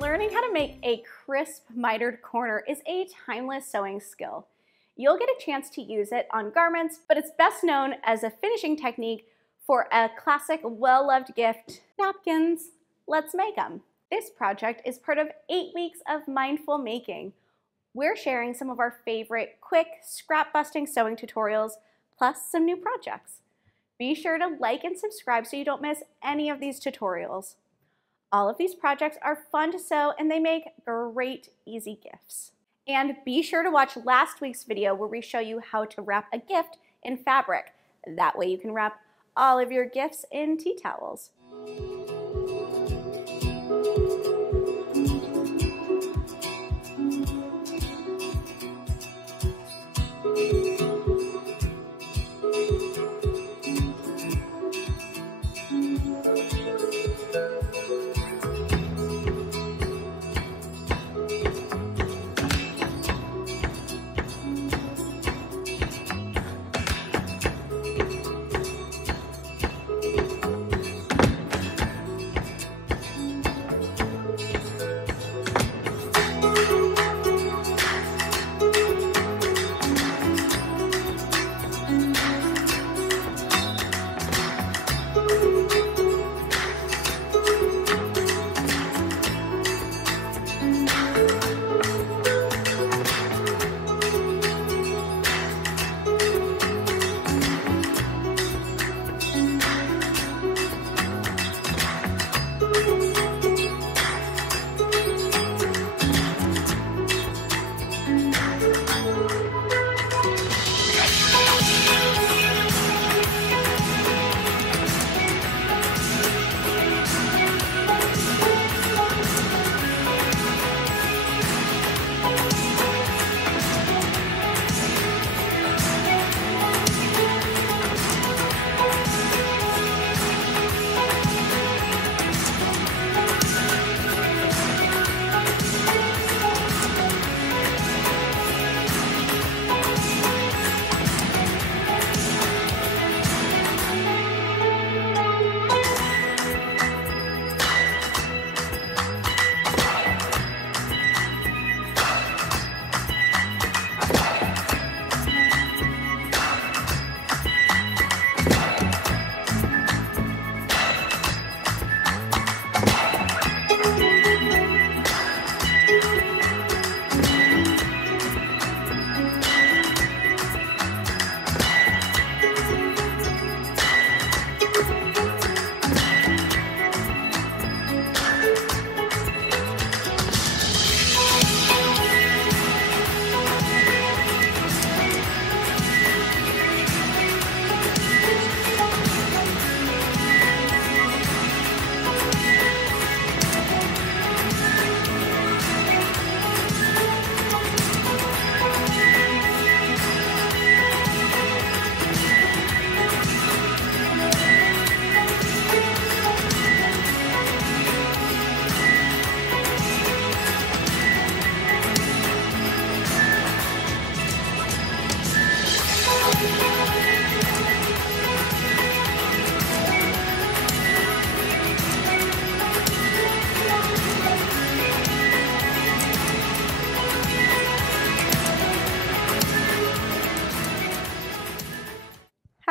Learning how to make a crisp mitered corner is a timeless sewing skill. You'll get a chance to use it on garments, but it's best known as a finishing technique for a classic, well-loved gift, napkins. Let's make them. This project is part of 8 weeks of mindful making. We're sharing some of our favorite quick, scrap-busting sewing tutorials, plus some new projects. Be sure to like and subscribe so you don't miss any of these tutorials. All of these projects are fun to sew and they make great, easy gifts. And be sure to watch last week's video where we show you how to wrap a gift in fabric. That way you can wrap all of your gifts in tea towels.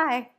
Hi.